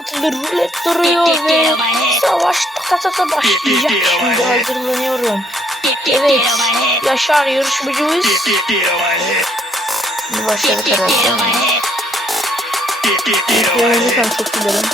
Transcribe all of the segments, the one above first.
ortada rulet duruyor ve savaş takatata başlayacak. Şimdi hazırlanıyorum. Evet, Yaşar yarışmacımız. Şimdi başladık herhalde. Görüntü çok güzelim.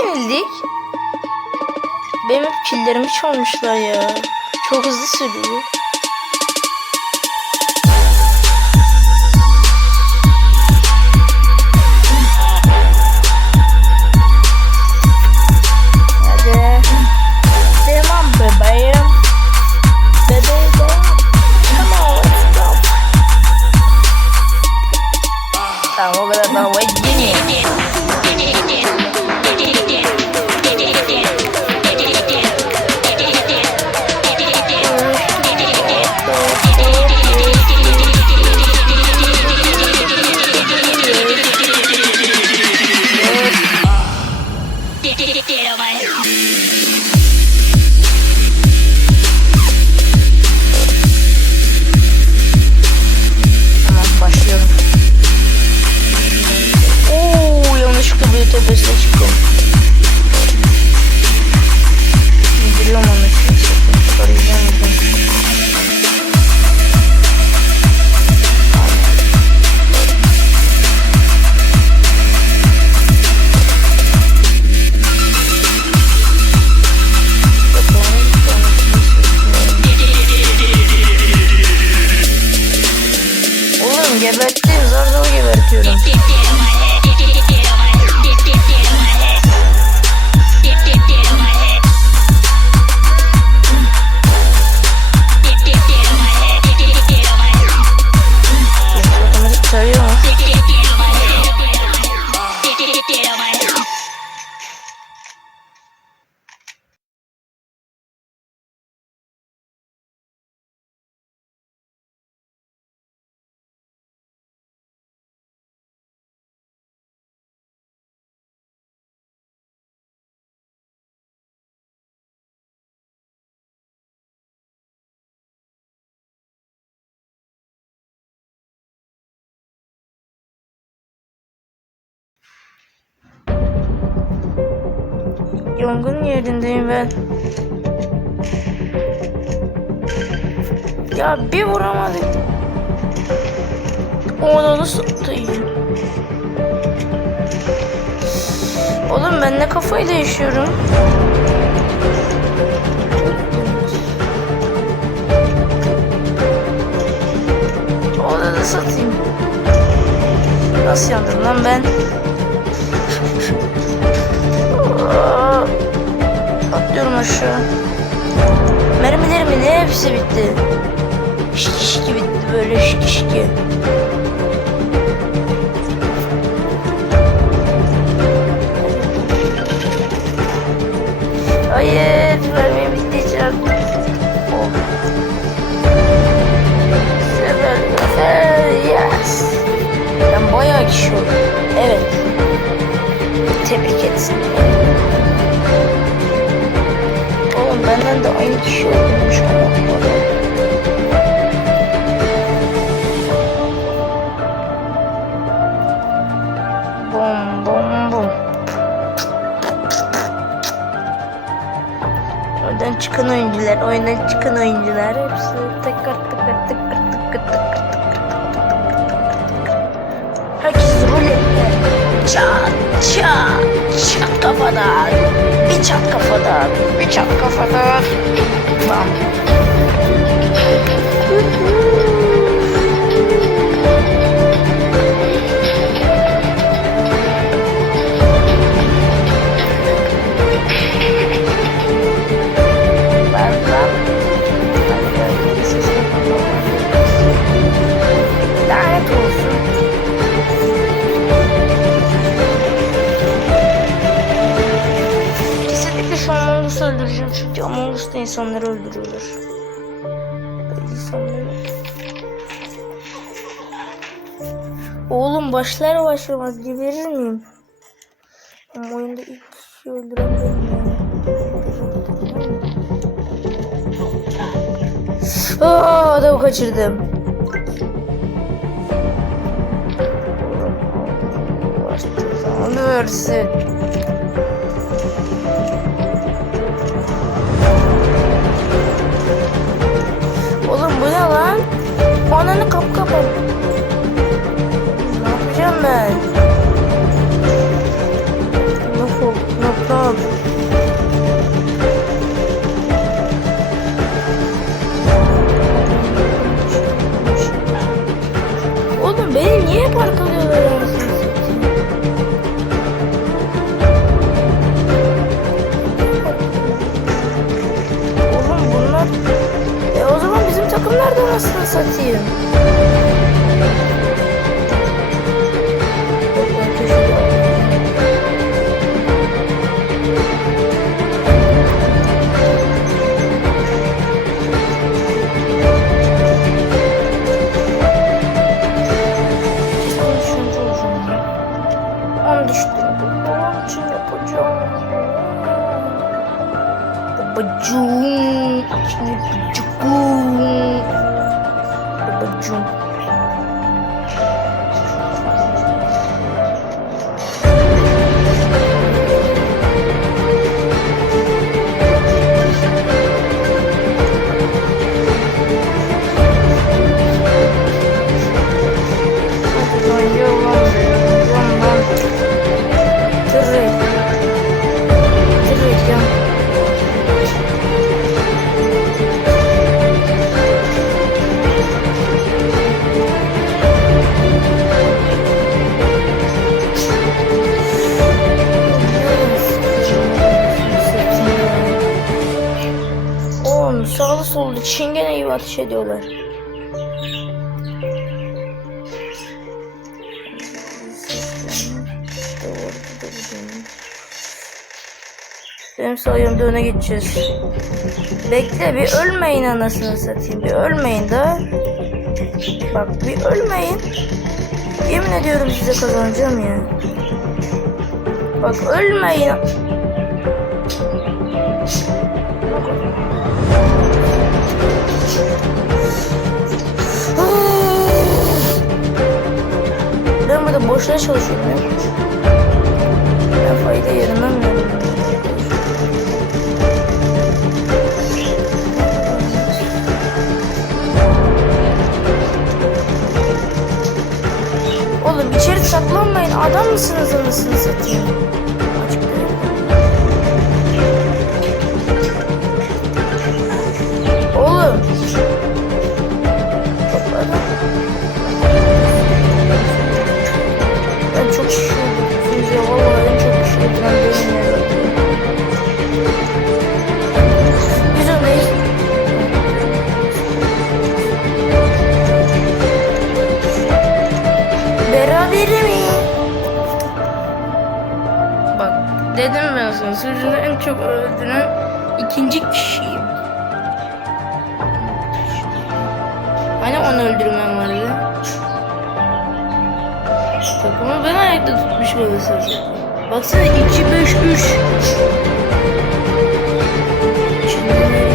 Yenildik? Benim hep killerimi çalmışlar ya. Çok hızlı sürüyor. Tamam o kadar daha Yangın yerindeyim ben. Ya bir vuramadık. Ona nasıl atayım? Oğlum ben ne kafayla yaşıyorum? Ona da satayım. Nasıl yandım lan ben? Aa, Atlıyorum aşağı. Mermilerimin hepsi bitti. Şiki şiki bitti böyle şiki şiki. Hayır, mermim. Sefer, sefer, yes. Ben bayağı kişi oldum tebrik etsin. Oğlum benden de aynı kişi olmuş ama. bum bum bum. Oradan çıkan oyuncular, oyundan çıkan oyuncular hepsi tekrar tekrar tekrar tekrar tekrar tekrar Herkes rulette. Çat çat çat kafadan. Bir çat kafadan. Bir çat kafadan. Bam. İnsanları öldürüyorlar. Böyle insanları. Oğlum başlar başlamaz geberir miyim? Ama oyunda ilk kişi öldüren benim ya. Aa, adamı kaçırdım. Onu Ananı kap kapat. Takım nerede anasını satayım? Yok, ben Sağlı sollu çingene gibi ateş ediyorlar. Benim sayemde öne geçeceğiz. Bekle bir ölmeyin anasını satayım. Bir ölmeyin da. Bak bir ölmeyin. Yemin ediyorum size kazanacağım ya. Bak ölmeyin. Ben burada boşuna çalışıyorum. Ben fayda yerimem ya. Oğlum içeri saklanmayın. Adam mısınız anasını satayım? Çok öldüren ikinci kişiyim. Hani onu öldürmem vardı. Takımı ben ayakta tutmuş olursa. Baksana 2 5 3. Şimdi nereye? Şimdi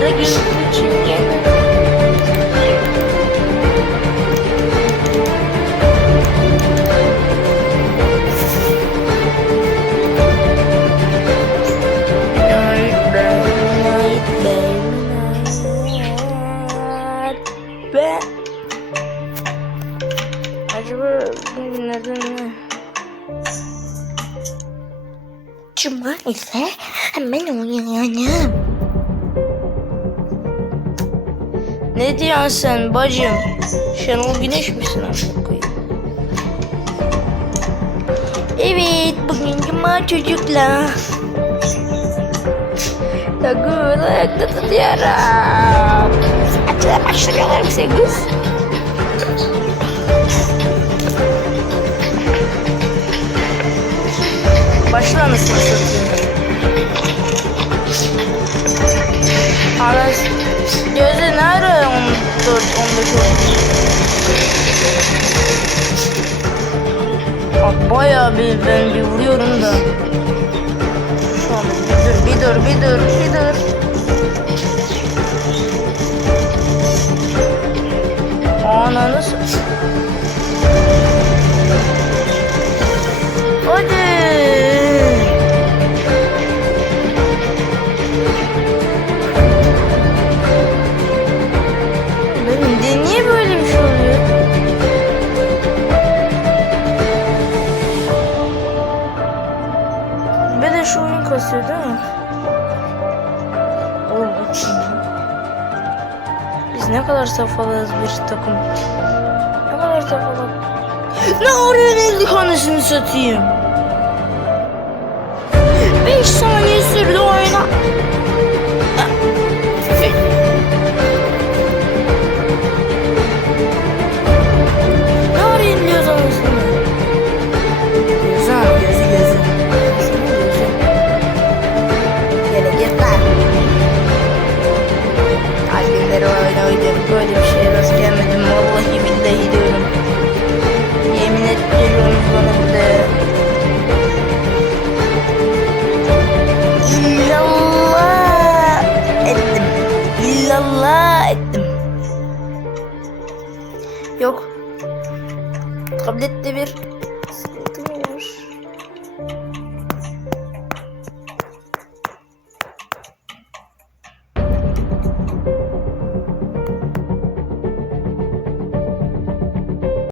Bunlara düşünün çünkü. Ve acaba neden Cuma ise hemen oynayalım. Ne diyorsun bacım? Şenol Güneş misin koyayım? Evet, bugün cuma çocuklar. Takıl ayakta tutuyorum. Saçlara başlıyorlar bize kız. Başla anasını satayım. Aras gözü nerede 14 15 oldu? Bak bayağı bir ben bir vuruyorum da. Şu an bir dur bir dur bir dur bir dur. Kasıyor değil mi? Oğlum ya. Biz ne kadar safalıyız bir takım. Ne kadar safalı. Ne oraya geldik anasını satayım. 5 saniye sürdü oyuna.